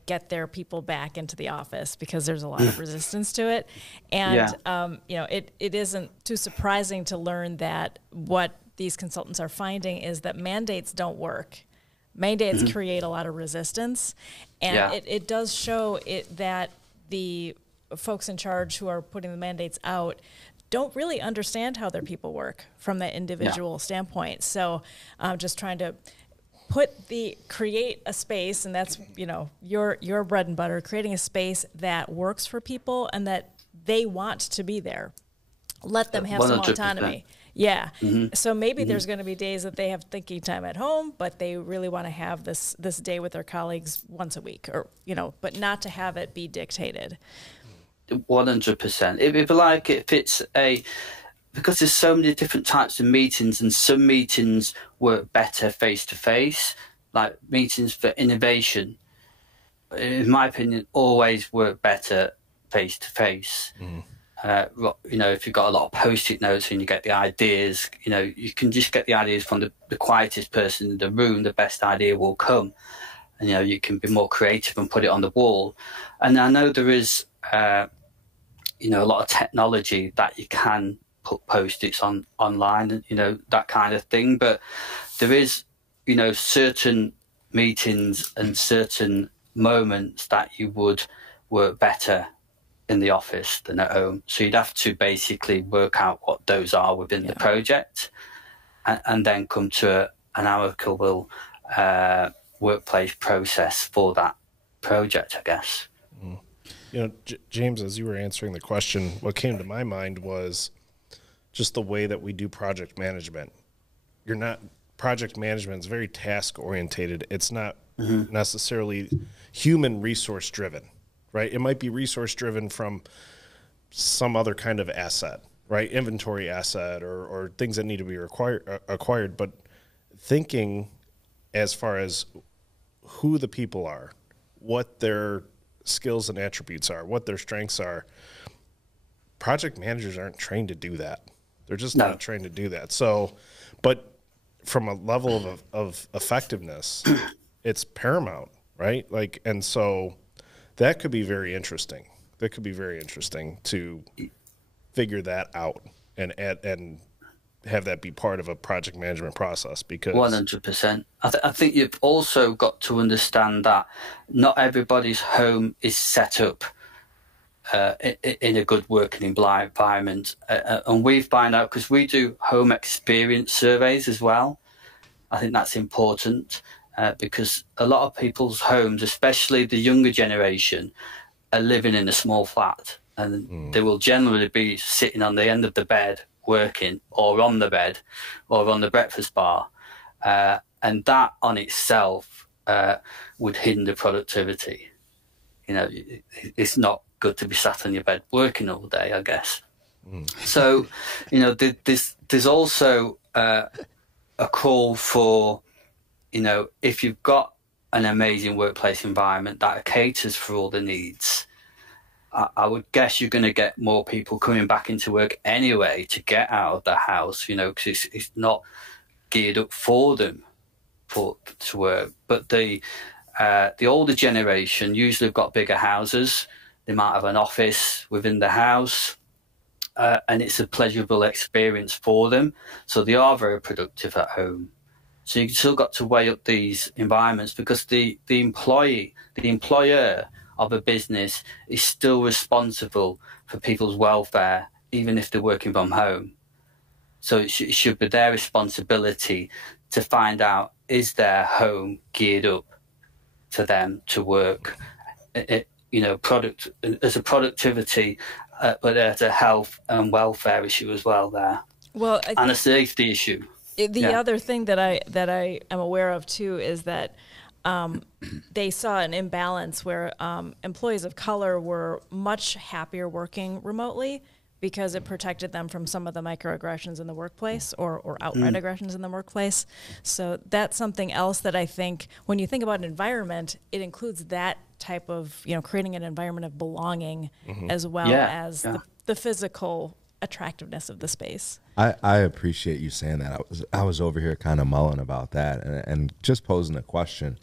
get their people back into the office because there's a lot of resistance to it. And, it isn't too surprising to learn that what these consultants are finding is that mandates don't work. Mandates create a lot of resistance. And it does show that the folks in charge who are putting the mandates out don't really understand how their people work from that individual standpoint. So just trying to create a space, and that's, your bread and butter, creating a space that works for people and that they want to be there. Let them have 100%. Some autonomy. Yeah. So maybe there's going to be days that they have thinking time at home, but they really want to have this day with their colleagues once a week, or, but not to have it be dictated. 100%. Because there's so many different types of meetings, and some meetings work better face to face, like meetings for innovation, in my opinion, always work better face to face. If you've got a lot of post-it notes and you get the ideas, you can just get the ideas from the quietest person in the room. The best idea will come, and you can be more creative and put it on the wall. And I know there is a lot of technology that you can put post-its online, that kind of thing. But there is, certain meetings and certain moments that you would work better in the office than at home. So you'd have to basically work out what those are within the project, and then come to an amicable workplace process for that project, I guess. You know, James, as you were answering the question, what came to my mind was just the way that we do project management. Project management is very task orientated. It's not necessarily human resource driven, right? It might be resource driven from some other kind of asset, right? Inventory asset or things that need to be acquired. But thinking as far as who the people are, what their skills and attributes are, what their strengths are, project managers aren't trained to do that. They're just not trained to do that. So, but from a level of effectiveness, it's paramount, right? Like, and so that could be very interesting. That could be very interesting to figure that out and have that be part of a project management process, because 100%. I think you've also got to understand that not everybody's home is set up in a good working environment. And we find out, because we do home experience surveys as well. I think that's important because a lot of people's homes, especially the younger generation, are living in a small flat, and they will generally be sitting on the end of the bed working, or on the bed, or on the breakfast bar, and that on itself would hinder productivity. You know, it's not good to be sat on your bed working all day, I guess. So, you know, there's also a call for, you know, if you've got an amazing workplace environment that caters for all the needs, I would guess you're going to get more people coming back into work anyway to get out of the house, you know, because it's not geared up for them to work. But the older generation usually have got bigger houses. They might have an office within the house, and it's a pleasurable experience for them. So they are very productive at home. So you've still got to weigh up these environments, because the employer of a business is still responsible for people's welfare, even if they're working from home. So it should be their responsibility to find out, is their home geared up for them to work? You know, as a productivity, but as a health and welfare issue as well there. Well, and a safety issue. The other thing that I am aware of too is that they saw an imbalance where employees of color were much happier working remotely because it protected them from some of the microaggressions in the workplace or outright aggressions in the workplace. So that's something else that I think when you think about an environment, it includes that type of, you know, creating an environment of belonging as well as the physical attractiveness of the space. I appreciate you saying that. I was over here kind of mulling about that and just posing a question.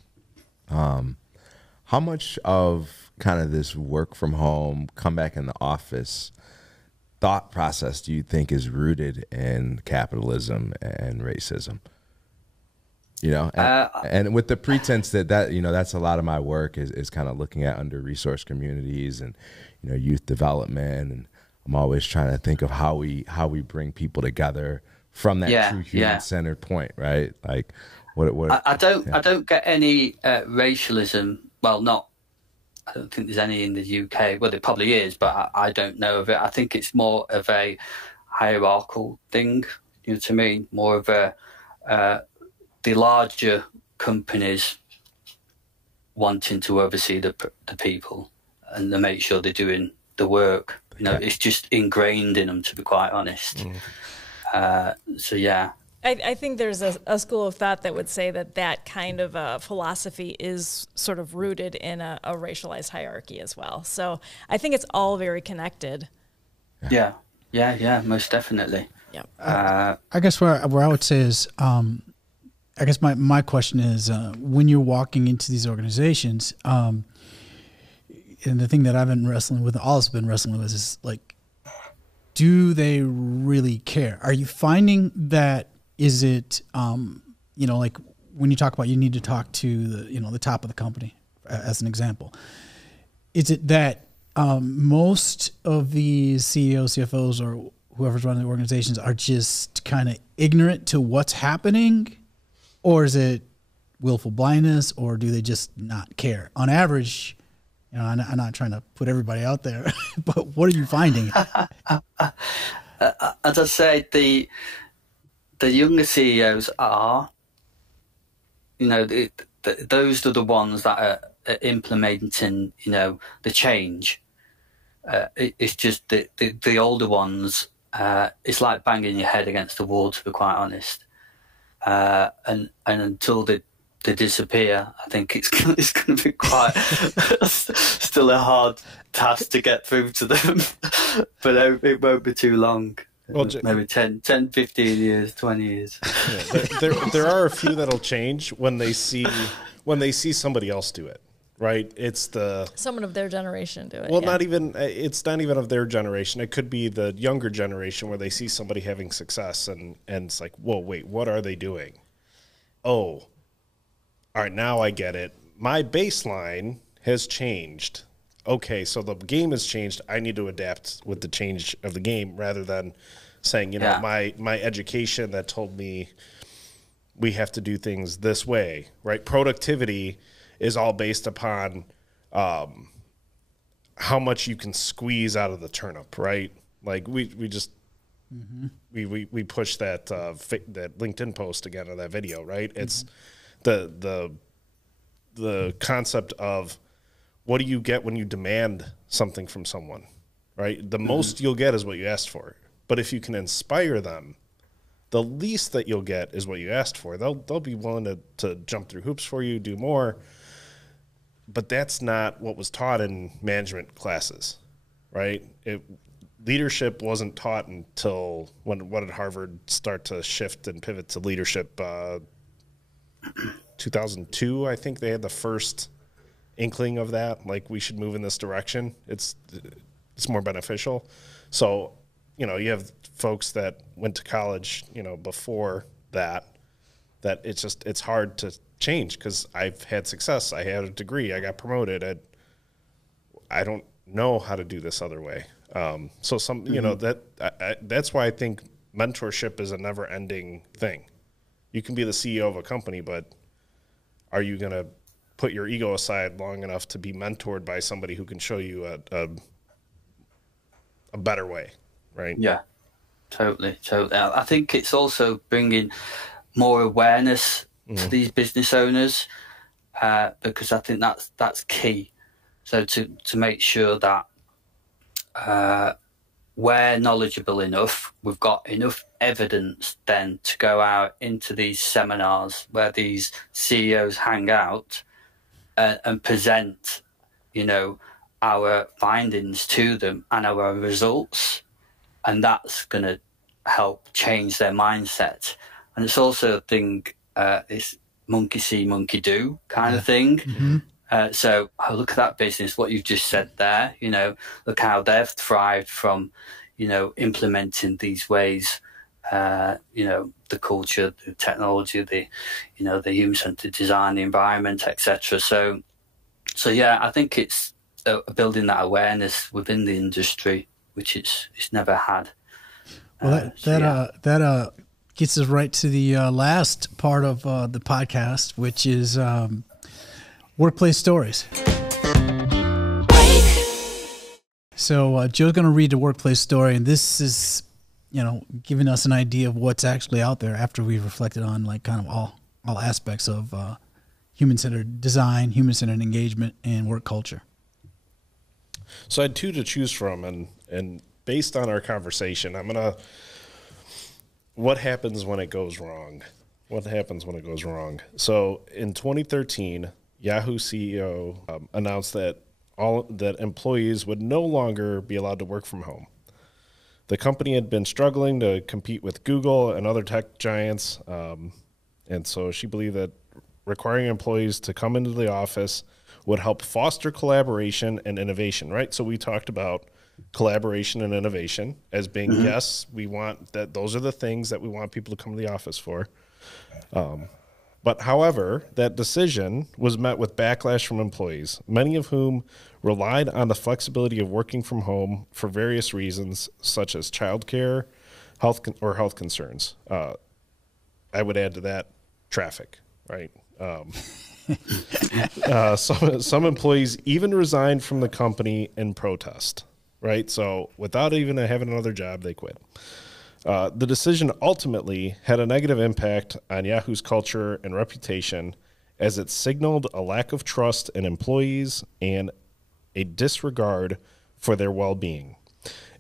How much of kind of this work from home, come back in the office thought process do you think is rooted in capitalism and racism? You know, and with the pretense that, you know, that's a lot of my work is kind of looking at under-resourced communities and, you know, youth development. And I'm always trying to think of how we bring people together from that true human-centered point, right? Like, what I don't get any racialism. Well, I don't think there's any in the UK. Well, there probably is, but I don't know of it. I think it's more of a hierarchical thing, you know, to me, more of a the larger companies wanting to oversee the people and to make sure they're doing the work. You know, it's just ingrained in them, to be quite honest. So, yeah. I think there's a school of thought that would say that kind of philosophy is sort of rooted in a racialized hierarchy as well. So I think it's all very connected. Yeah, most definitely. Yeah. I guess where I would say is, I guess my question is, when you're walking into these organizations, and the thing that I've been wrestling with, all has been wrestling with, is like, do they really care? Are you finding that? Is it, you know, like when you talk about you need to talk to the top of the company, as an example, is it that most of the CEOs, CFOs, or whoever's running the organizations are just kind of ignorant to what's happening? Or is it willful blindness, or do they just not care? On average, you know, I'm not trying to put everybody out there, but what are you finding? As I say, the younger CEOs are, you know, those are the ones that are implementing, you know, the change. It's just the older ones. It's like banging your head against the wall, to be quite honest. And until they disappear, I think it's going to be quite still a hard task to get through to them. But it won't be too long. Well, maybe 10, 15 years, 20 years. Yeah, there are a few that'll change when they see somebody else do it. Right, it's someone of their generation do it. Well, it's not even of their generation. It could be the younger generation where they see somebody having success and it's like, whoa, wait, what are they doing? Oh, all right, now I get it. My baseline has changed. Okay, so the game has changed. I need to adapt with the change of the game rather than saying, you know, my education that told me we have to do things this way, right? Productivity is all based upon how much you can squeeze out of the turnip, right? Like we just we push that that LinkedIn post again of that video, right? It's the concept of what do you get when you demand something from someone, right? The most you'll get is what you asked for. But if you can inspire them, the least that you'll get is what you asked for. They'll be willing to jump through hoops for you, do more. But that's not what was taught in management classes, right? Leadership wasn't taught until when did Harvard start to shift and pivot to leadership? 2002, I think they had the first inkling of that. Like, we should move in this direction. It's more beneficial. So, you know, you have folks that went to college, you know, before that it's hard to change because I've had success. I had a degree. I got promoted. I don't know how to do this other way. So you know, that's why I think mentorship is a never-ending thing. You can be the CEO of a company, but are you going to put your ego aside long enough to be mentored by somebody who can show you a better way, right? Yeah, totally. I think it's also bringing more awareness to these business owners, because I think that's key. So to make sure that we're knowledgeable enough, we've got enough evidence then to go out into these seminars where these CEOs hang out and present, you know, our findings to them and our results, and that's going to help change their mindset. And it's also a thing, it's monkey see, monkey do kind of thing. So look at that business, what you've just said there, you know, look how they've thrived from, you know, implementing these ways, you know, the culture, the technology, you know, the human-centered design, the environment, etc. So yeah, I think it's building that awareness within the industry, which it's never had. Well, that gets us right to the last part of the podcast, which is workplace stories. So Joe's going to read the workplace story, and this is, you know, giving us an idea of what's actually out there after we've reflected on like kind of all aspects of human-centered design, human-centered engagement, and work culture. So I had two to choose from, and based on our conversation, what happens when it goes wrong? What happens when it goes wrong? So in 2013, Yahoo CEO announced that employees would no longer be allowed to work from home. The company had been struggling to compete with Google and other tech giants, and so she believed that requiring employees to come into the office would help foster collaboration and innovation, right? So we talked about collaboration and innovation as being, yes, we want that. Those are the things that we want people to come to the office for. But however, that decision was met with backlash from employees, many of whom relied on the flexibility of working from home for various reasons, such as childcare, health concerns. I would add to that traffic, right? Some employees even resigned from the company in protest, right? So without even having another job, they quit. The decision ultimately had a negative impact on Yahoo's culture and reputation, as it signaled a lack of trust in employees and a disregard for their well-being.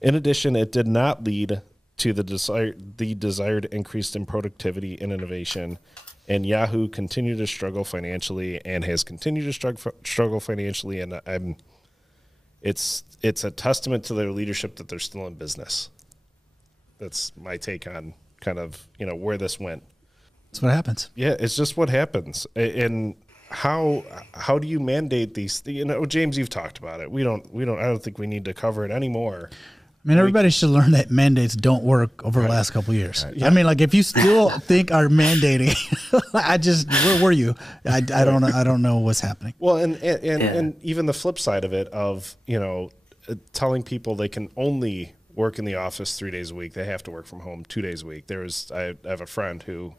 In addition, it did not lead to the desired increase in productivity and innovation, and Yahoo continued to struggle financially and has continued to struggle financially, and it's a testament to their leadership that they're still in business. That's my take on kind of, where this went. That's what happens. Yeah, it's just what happens. And how do you mandate these? James, you've talked about it. I don't think we need to cover it anymore. I mean, everybody should learn that mandates don't work over the last couple of years. Right. I mean, like, if you still think are mandating, where were you? I don't know what's happening. Well, and even the flip side of it, of telling people they can only work in the office 3 days a week, they have to work from home 2 days a week. I have a friend who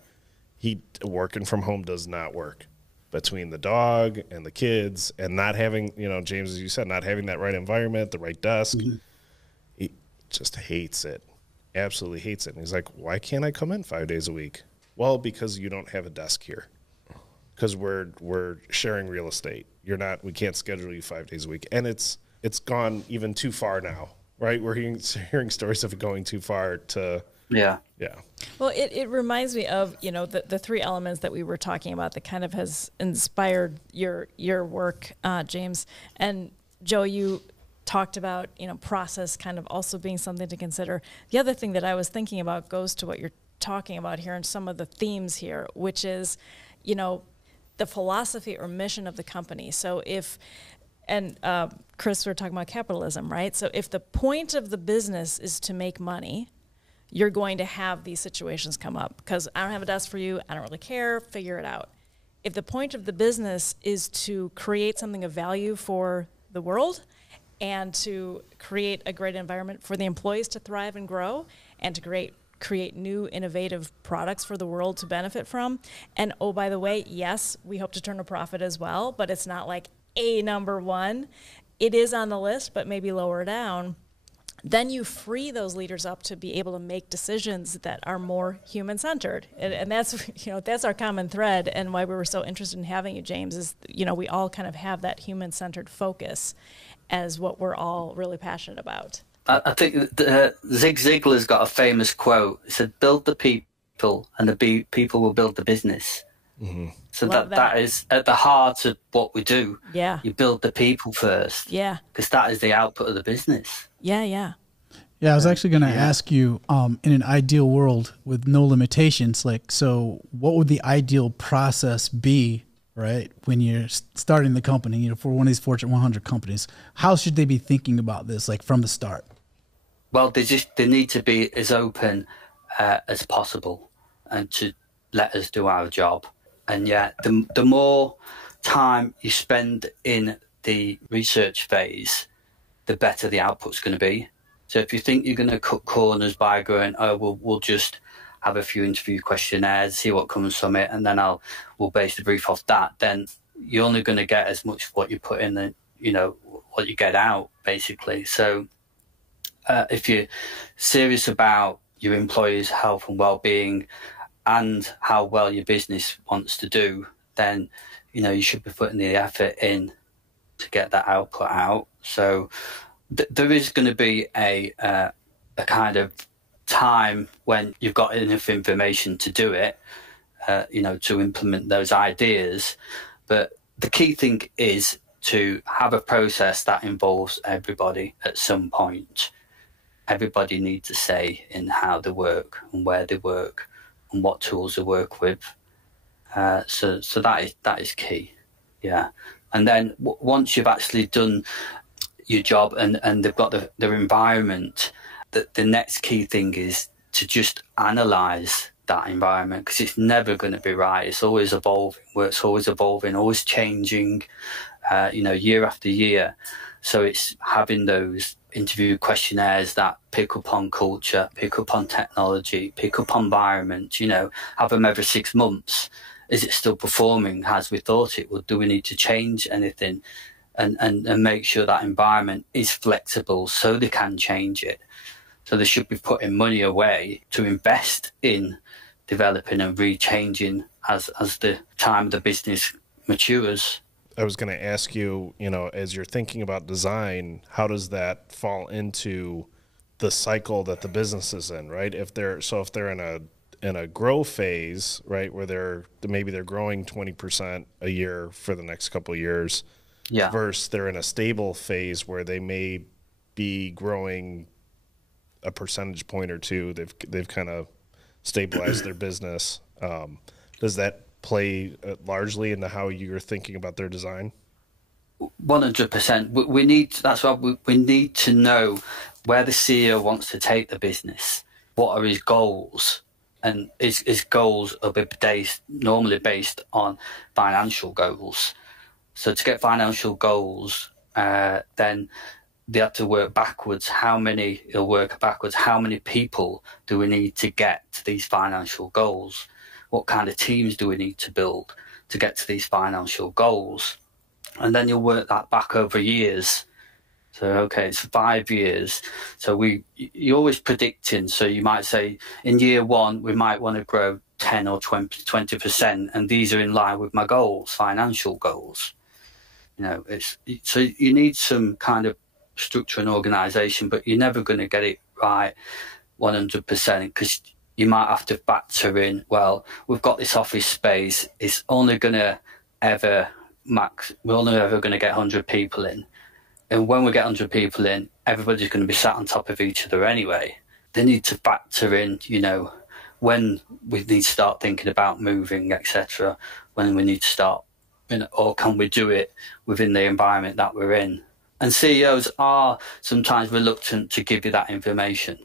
working from home does not work, between the dog and the kids and not having, James, as you said, not having that right environment, the right desk. Mm-hmm. He just hates it, absolutely hates it. And he's like, why can't I come in 5 days a week? Well, because you don't have a desk here, because we're sharing real estate. We can't schedule you 5 days a week. And it's gone even too far now, right? We're hearing stories of it going too far to... Yeah. Well, it reminds me of, the three elements that we were talking about that kind of has inspired your work, James. And Joe, you talked about, process kind of also being something to consider. The other thing that I was thinking about goes to what you're talking about here and some of the themes here, which is, the philosophy or mission of the company. So Chris, we're talking about capitalism, right? So if the point of the business is to make money, you're going to have these situations come up because I don't have a desk for you. I don't really care. Figure it out. If the point of the business is to create something of value for the world and to create a great environment for the employees to thrive and grow and to create new innovative products for the world to benefit from. And oh, by the way, yes, we hope to turn a profit as well, but it's not like a number one. It is on the list, but maybe lower down. Then you free those leaders up to be able to make decisions that are more human-centered. And that's, that's our common thread and why we were so interested in having you, James, is, we all kind of have that human-centered focus as what we're all really passionate about. I think Zig Ziglar's got a famous quote. He said, build the people and the people will build the business. Mm-hmm. So that is at the heart of what we do. Yeah. You build the people first. Yeah. Because that is the output of the business. Yeah. Yeah, I was actually going to ask you, in an ideal world with no limitations, so what would the ideal process be, right, when you're starting the company, for one of these Fortune 100 companies? How should they be thinking about this, from the start? Well, they need to be as open as possible and to let us do our job. And yet, the more time you spend in the research phase, the better the output's going to be. So if you think you're going to cut corners by going, we'll just have a few interview questionnaires, see what comes from it, and then we'll base the brief off that, then you're only going to get as much what you put in and, what you get out, basically. So if you're serious about your employees' health and well-being and how well your business wants to do, then, you should be putting the effort in to get that output out. So there is going to be a kind of time when you've got enough information to do it, to implement those ideas. But the key thing is to have a process that involves everybody at some point. Everybody needs a say in how they work and where they work and what tools they work with. So that is key. Yeah. And then once you've actually done your job and they've got their environment, the next key thing is to just analyze that environment, because it's never going to be right. It's always evolving. Work's always evolving, always changing, year after year. So it's having those interview questionnaires that pick up on culture, pick up on technology, pick up on environment, have them every 6 months is it still performing as we thought it would? Do we need to change anything? And make sure that environment is flexible so they can change it. So they should be putting money away to invest in developing and re-changing as the time of the business matures. I was going to ask you, as you're thinking about design, how does that fall into the cycle that the business is in, right? If they're in a grow phase, right, where they're growing 20% a year for the next couple of years, yeah, versus they're in a stable phase where they may be growing a percentage point or two. They've kind of stabilized their business. Does that play largely into how you're thinking about their design? 100%. We need. That's why we need to know where the CEO wants to take the business. What are his goals? And his goals are normally based on financial goals. So to get financial goals, then they have to work backwards. How many people do we need to get to these financial goals? What kind of teams do we need to build to get to these financial goals? And then you'll work that back over years. So, okay, it's 5 years. So you're always predicting. So you might say in year 1, we might want to grow 10 or 20%. And these are in line with my goals, financial goals. So you need some kind of structure and organization, but you're never going to get it right 100% because you might have to factor in, well, we've got this office space. It's only going to we're only ever going to get 100 people in. And when we get 100 people in, everybody's going to be sat on top of each other anyway. They need to factor in, when we need to start thinking about moving, etc. When we need to start, or can we do it within the environment that we're in? And CEOs are sometimes reluctant to give you that information.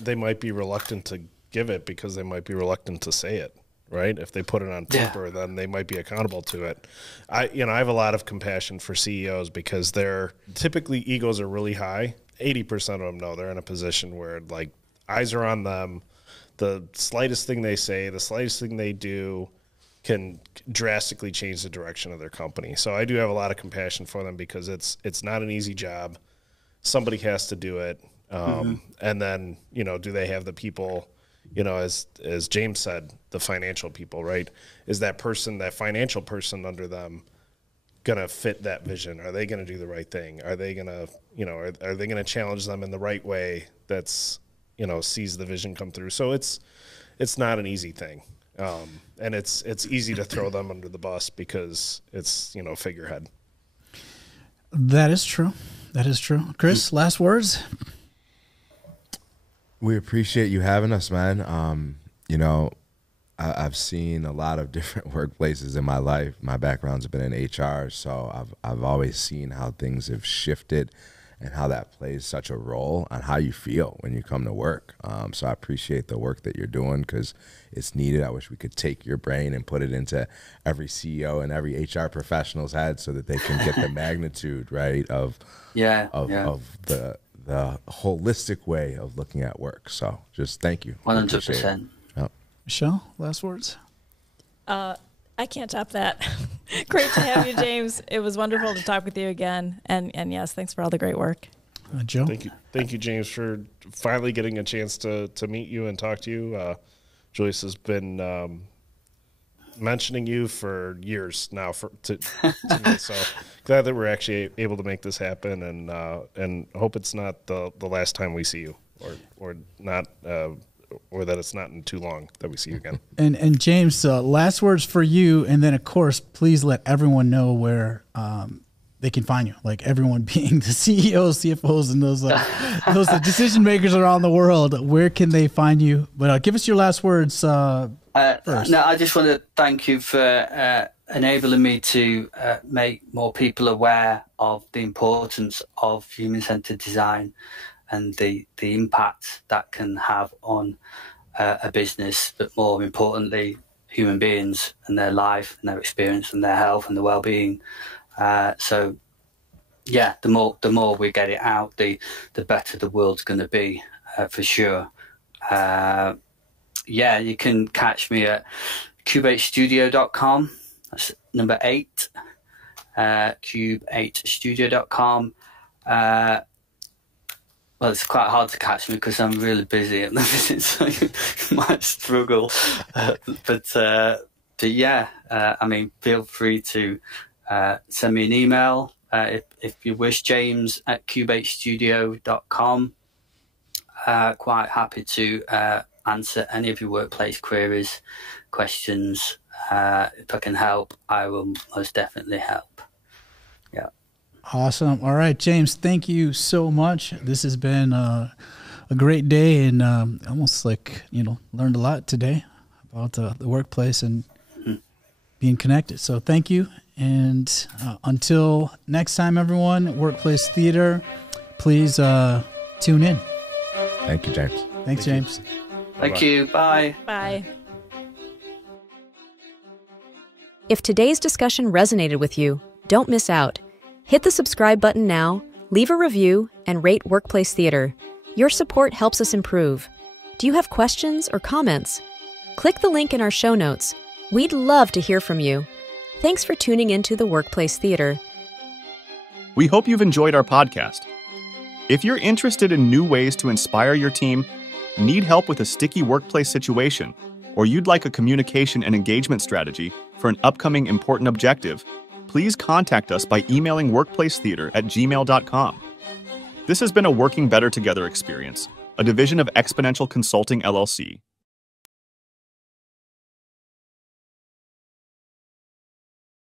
They might be reluctant to give it because they might be reluctant to say it, right? If they put it on paper, then they might be accountable to it. I have a lot of compassion for CEOs because they're typically egos are really high. 80% of them know they're in a position where like eyes are on them. The slightest thing they say, the slightest thing they do can drastically change the direction of their company. So I do have a lot of compassion for them because it's not an easy job. Somebody has to do it. And then, do they have the people, as James said, the financial people, right? Is that financial person under them going to fit that vision? Are they going to do the right thing? Are they going to, are they going to challenge them in the right way that's, sees the vision come through? So it's not an easy thing. And it's easy to throw them under the bus because it's, figurehead. That is true. Chris, last words? We appreciate you having us, man. I've seen a lot of different workplaces in my life. My background's been in HR, so I've always seen how things have shifted and how that plays such a role on how you feel when you come to work. So I appreciate the work that you're doing because it's needed. I wish we could take your brain and put it into every CEO and every HR professional's head so that they can get the magnitude, right, of the holistic way of looking at work. So just thank you. 100%. Yep. Michelle, last words? I can't top that. Great to have you, James. It was wonderful to talk with you again. And yes, thanks for all the great work. Joe? Thank you, James, for finally getting a chance to meet you and talk to you. Julius has been mentioning you for years now to me. So glad that we're actually able to make this happen, and hope it's not the last time we see you, or not. Or that it's not in too long that we see you again. And James, last words for you, and then of course, please let everyone know where they can find you. Like everyone being the CEOs, CFOs, and those decision makers around the world. Where can they find you? But give us your last words first. No, I just want to thank you for enabling me to make more people aware of the importance of human-centered design and the impact that can have on a business, but more importantly, human beings and their life and their experience and their health and their well-being. So, yeah, the more we get it out, the better the world's going to be, for sure. You can catch me at cube8studio.com. That's number 8. Cube8studio.com. Well, it's quite hard to catch me because I'm really busy at the minute, so you might struggle. But yeah, I mean, feel free to send me an email if you wish, James at cube8studio.com. Quite happy to answer any of your workplace queries, questions. If I can help, I will most definitely help. Yeah. Awesome. All right, James, thank you so much. This has been a great day, and almost like, learned a lot today about the workplace and being connected. So thank you. And until next time, everyone, Workplace Theater, please tune in. Thank you, James. Thanks, James. Thank you. Bye. Bye. If today's discussion resonated with you, don't miss out. Hit the subscribe button now, leave a review, and rate Workplace Theater. Your support helps us improve. Do you have questions or comments? Click the link in our show notes. We'd love to hear from you. Thanks for tuning into the Workplace Theater. We hope you've enjoyed our podcast. If you're interested in new ways to inspire your team, need help with a sticky workplace situation, or you'd like a communication and engagement strategy for an upcoming important objective, please contact us by emailing workplacetheater@gmail.com. This has been a Working Better Together experience, a division of Exponential Consulting, LLC.